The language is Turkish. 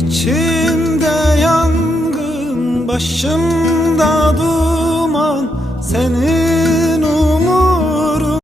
İçimde yangın başımda dur.